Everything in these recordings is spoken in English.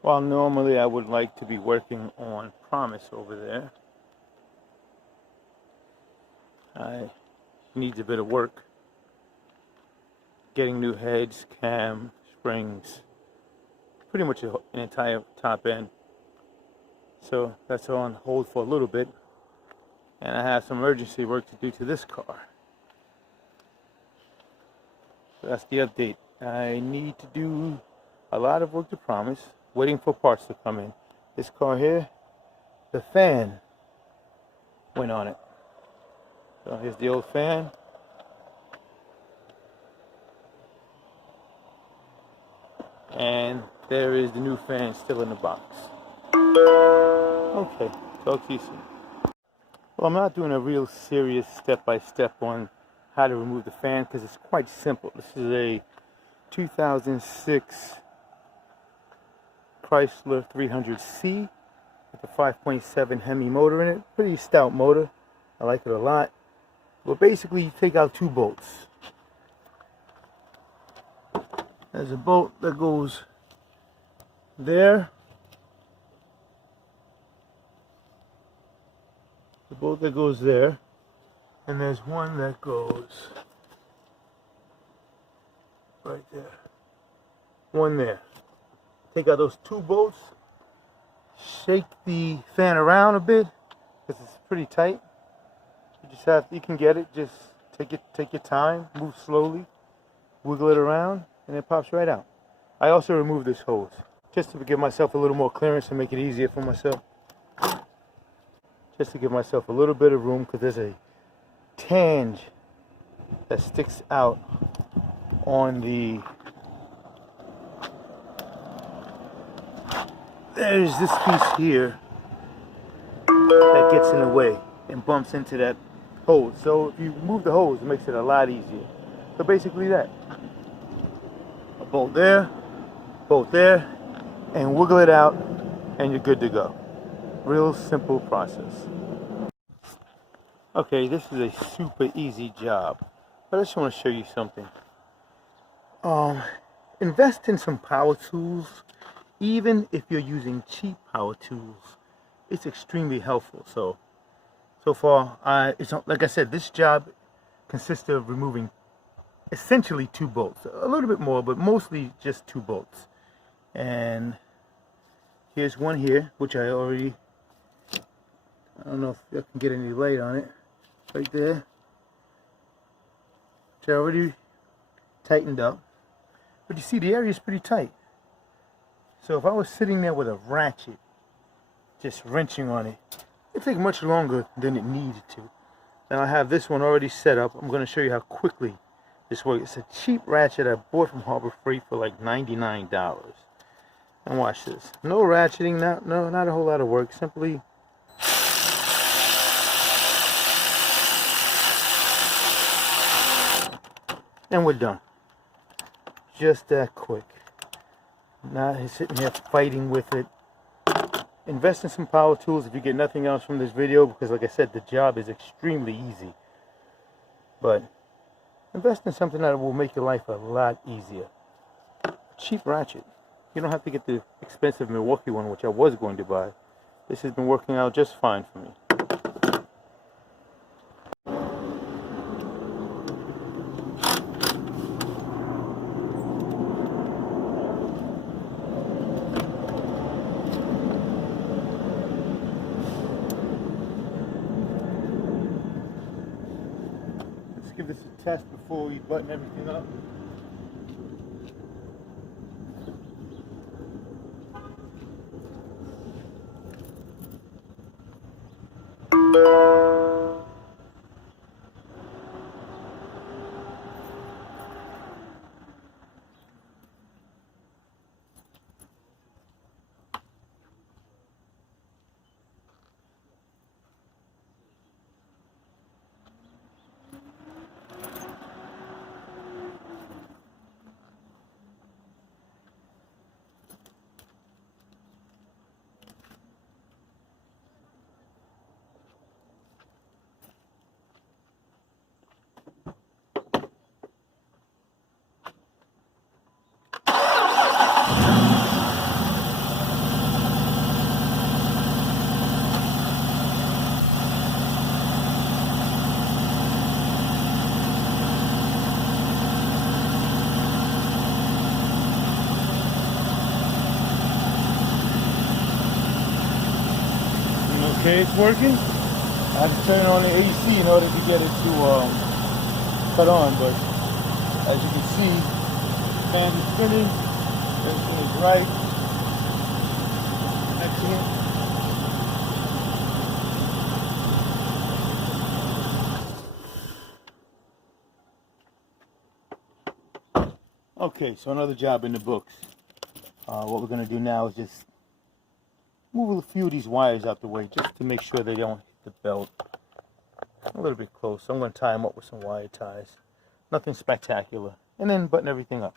While normally I would like to be working on Promise over there, I needs a bit of work. Getting new heads, cam, springs, pretty much an entire top end. So that's on hold for a little bit. And I have some emergency work to do to this car. So that's the update. I need to do a lot of work to Promise, waiting for parts to come in. This car here, the fan went on it. So here's the old fan. And there is the new fan still in the box. Okay, talk to you soon. Well, I'm not doing a real serious step-by-step on how to remove the fan because it's quite simple. This is a 2006 Chrysler 300C with a 5.7 Hemi motor in it. Pretty stout motor. I like it a lot. But basically, you take out two bolts. There's a bolt that goes there. The bolt that goes there. And there's one that goes right there. One there. Take out those two bolts. Shake the fan around a bit because it's pretty tight. You can get it. Just take your time. Move slowly. Wiggle it around, and it pops right out. I also removed this hose just to give myself a little more clearance and make it easier for myself. Just to give myself a little bit of room because there's a tange that sticks out on the. There's this piece here that gets in the way and bumps into that hose. So if you move the hose, it makes it a lot easier. So basically that. A bolt there, and wiggle it out, and you're good to go. Real simple process. Okay, this is a super easy job, but I just want to show you something. Invest in some power tools. Even if you're using cheap power tools, it's extremely helpful. So far, it's like I said, this job consists of removing essentially two bolts, a little bit more, but mostly just two bolts. And here's one here, which I don't know if I can get any light on it, right there, which I already tightened up. But you see, the area is pretty tight. So if I was sitting there with a ratchet, just wrenching on it, it'd take much longer than it needed to. Now I have this one already set up. I'm going to show you how quickly this works. It's a cheap ratchet I bought from Harbor Freight for like $99. And watch this. No ratcheting, not a whole lot of work. Simply and we're done. Just that quick. Not sitting here fighting with it. Invest in some power tools if you get nothing else from this video, because like I said, the job is extremely easy. But invest in something that will make your life a lot easier. Cheap ratchet. You don't have to get the expensive Milwaukee one, which I was going to buy. This has been working out just fine for me. Let's give this a test before we button everything up. Okay, it's working. I have to turn on the AC in order to get it to cut on, but as you can see, the fan is spinning, everything is right. Excellent. Okay, so another job in the books. What we're going to do now is just move a few of these wires out the way just to make sure they don't hit the belt. A little bit close. So I'm going to tie them up with some wire ties. Nothing spectacular. And then button everything up.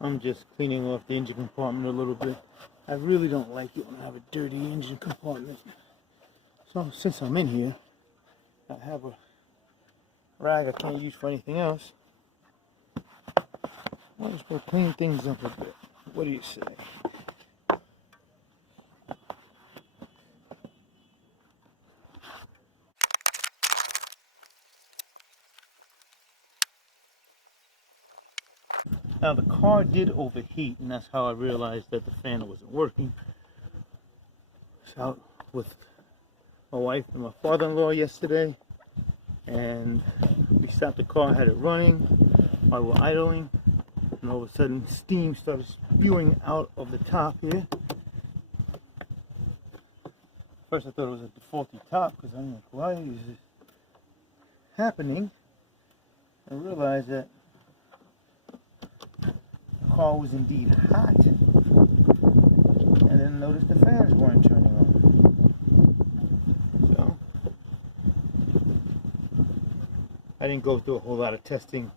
I'm just cleaning off the engine compartment a little bit. I really don't like it when I have a dirty engine compartment. So since I'm in here, I have a rag I can't use for anything else. Might as well clean things up a bit. What do you say? Now the car did overheat, and that's how I realized that the fan wasn't working. I was out with my wife and my father-in-law yesterday, and we stopped the car, had it running while we were idling, and all of a sudden steam started spewing out of the top here. First I thought it was a faulty top, because I'm like, why is this happening? I realized that the car was indeed hot, and then noticed the fans weren't turning on. So I didn't go through a whole lot of testing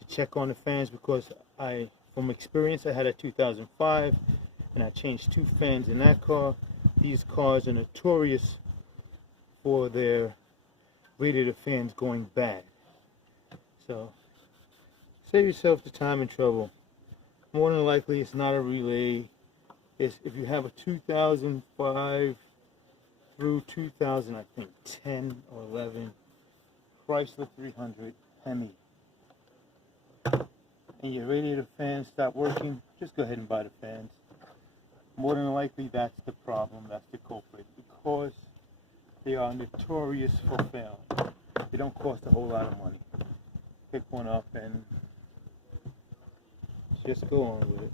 to check on the fans, because from experience, I had a 2005 and I changed 2 fans in that car. These cars are notorious for their radiator fans going bad. So save yourself the time and trouble. More than likely it's not a relay. If you have a 2005 through 2000, I think 10 or 11 Chrysler 300 Hemi, and your radiator fans stop working, just go ahead and buy the fans. More than likely that's the problem, that's the culprit, because they are notorious for failing. They don't cost a whole lot of money. Pick one up and just go on with it.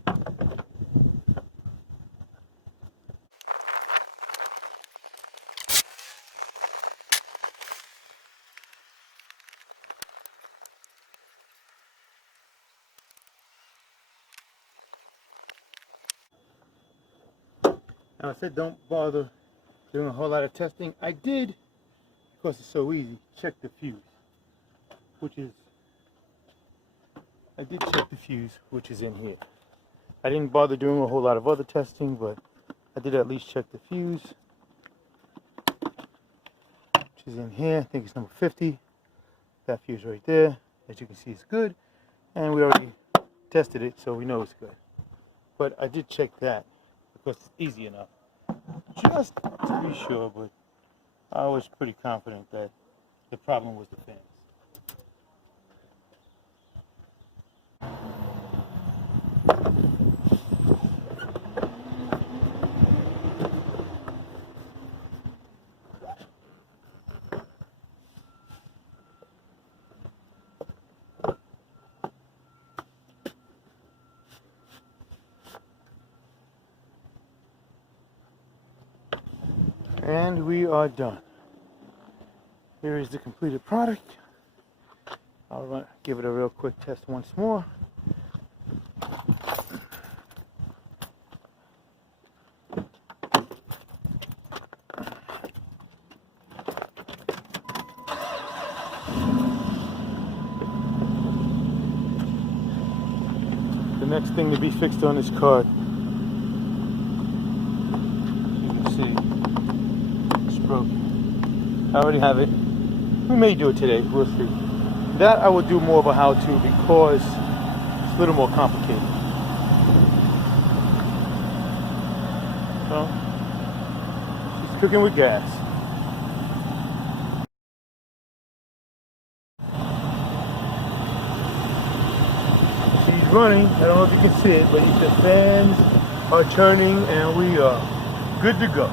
Now I said don't bother doing a whole lot of testing. I did, because it's so easy, check the fuse, I did check the fuse, which is in here. I didn't bother doing a whole lot of other testing, but I did at least check the fuse, which is in here. I think it's number 50. That fuse right there, as you can see, is good. And we already tested it, so we know it's good. But I did check that, because it's easy enough, just to be sure, but I was pretty confident that the problem was the fans. And we are done. Here is the completed product. I'll give it a real quick test once more. The next thing to be fixed on this card, you can see, it's broken. I already have it. We may do it today, we'll see. That I will do more of a how-to because it's a little more complicated. So, she's cooking with gas. She's running. I don't know if you can see it, but the fans are turning and we are good to go.